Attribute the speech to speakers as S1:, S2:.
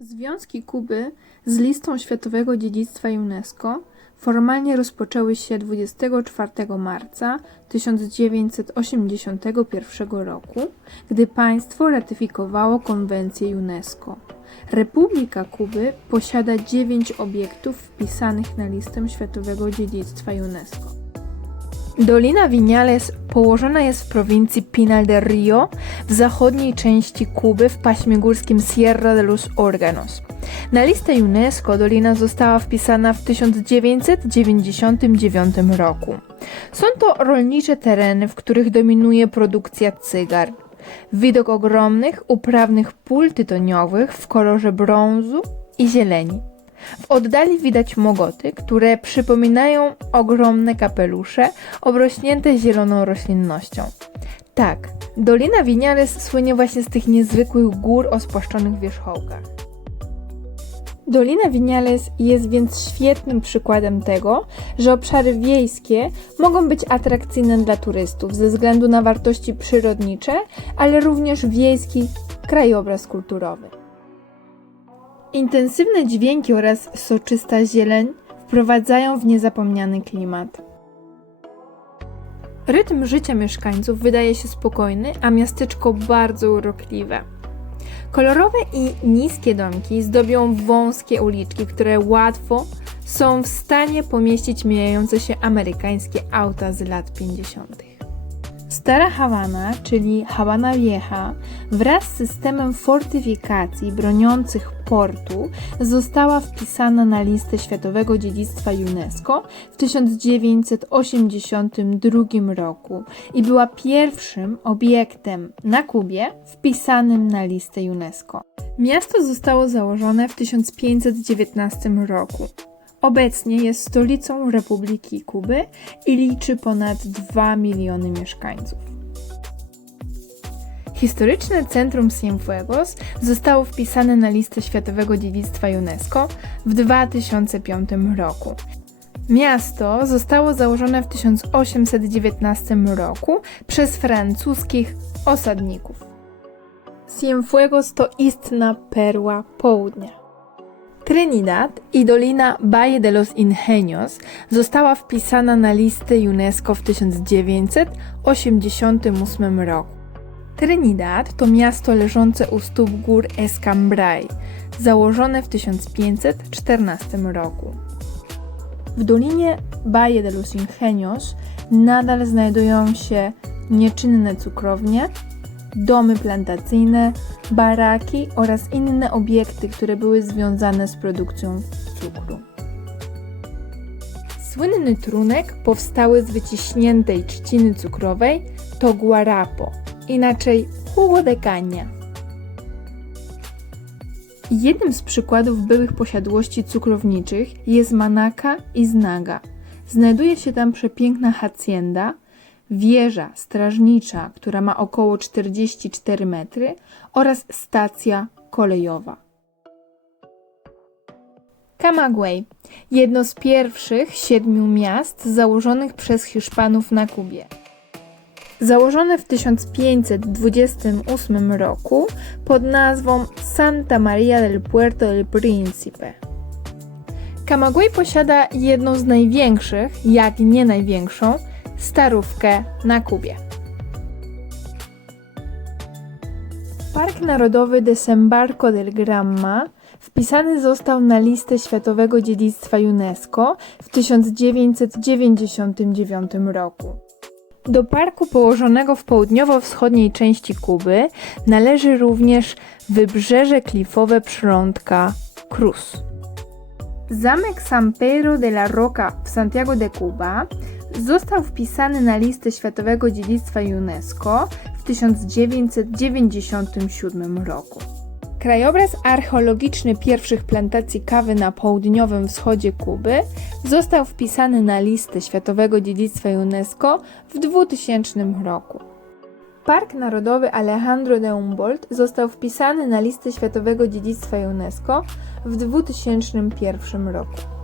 S1: Związki Kuby z listą Światowego Dziedzictwa UNESCO formalnie rozpoczęły się 24 marca 1981 roku, gdy państwo ratyfikowało konwencję UNESCO. Republika Kuby posiada dziewięć obiektów wpisanych na listę Światowego Dziedzictwa UNESCO. Dolina Viñales położona jest w prowincji Pinal del Rio w zachodniej części Kuby w paśmie górskim Sierra de los Órganos. Na listę UNESCO dolina została wpisana w 1999 roku. Są to rolnicze tereny, w których dominuje produkcja cygar. Widok ogromnych, uprawnych pól tytoniowych w kolorze brązu i zieleni. W oddali widać mogoty, które przypominają ogromne kapelusze obrośnięte zieloną roślinnością. Tak, Dolina Winiares słynie właśnie z tych niezwykłych gór o spłaszczonych wierzchołkach. Dolina Winiales jest więc świetnym przykładem tego, że obszary wiejskie mogą być atrakcyjne dla turystów ze względu na wartości przyrodnicze, ale również wiejski krajobraz kulturowy. Intensywne dźwięki oraz soczysta zieleń wprowadzają w niezapomniany klimat. Rytm życia mieszkańców wydaje się spokojny, a miasteczko bardzo urokliwe. Kolorowe i niskie domki zdobią wąskie uliczki, które łatwo są w stanie pomieścić mijające się amerykańskie auta z lat 50. Stara Hawana, czyli Habana Vieja, wraz z systemem fortyfikacji broniących portu, została wpisana na listę Światowego Dziedzictwa UNESCO w 1982 roku i była pierwszym obiektem na Kubie wpisanym na listę UNESCO. Miasto zostało założone w 1519 roku. Obecnie jest stolicą Republiki Kuby i liczy ponad 2 miliony mieszkańców. Historyczne centrum Cienfuegos zostało wpisane na listę Światowego Dziedzictwa UNESCO w 2005 roku. Miasto zostało założone w 1819 roku przez francuskich osadników. Cienfuegos to istna perła południa. Trinidad i dolina Valle de los Ingenios została wpisana na listę UNESCO w 1988 roku. Trinidad to miasto leżące u stóp gór Escambray, założone w 1514 roku. W dolinie Valle de los Ingenios nadal znajdują się nieczynne cukrownie, domy plantacyjne, baraki oraz inne obiekty, które były związane z produkcją cukru. Słynny trunek powstały z wyciśniętej trzciny cukrowej to guarapo, inaczej caña. Jednym z przykładów byłych posiadłości cukrowniczych jest Manaka i Znaga. Znajduje się tam przepiękna hacienda, wieża strażnicza, która ma około 44 metry oraz stacja kolejowa. Camagüey, jedno z pierwszych siedmiu miast założonych przez Hiszpanów na Kubie. Założone w 1528 roku pod nazwą Santa Maria del Puerto del Príncipe. Camagüey posiada jedną z największych, jak nie największą, starówkę na Kubie. Park Narodowy Desembarco del Gramma wpisany został na listę Światowego Dziedzictwa UNESCO w 1999 roku. Do parku położonego w południowo-wschodniej części Kuby należy również wybrzeże klifowe przylądka Cruz. Zamek San Pedro de la Roca w Santiago de Cuba został wpisany na listę Światowego Dziedzictwa UNESCO w 1997 roku. Krajobraz archeologiczny pierwszych plantacji kawy na południowym wschodzie Kuby został wpisany na listę Światowego Dziedzictwa UNESCO w 2000 roku. Park Narodowy Alejandro de Humboldt został wpisany na listę Światowego Dziedzictwa UNESCO w 2001 roku.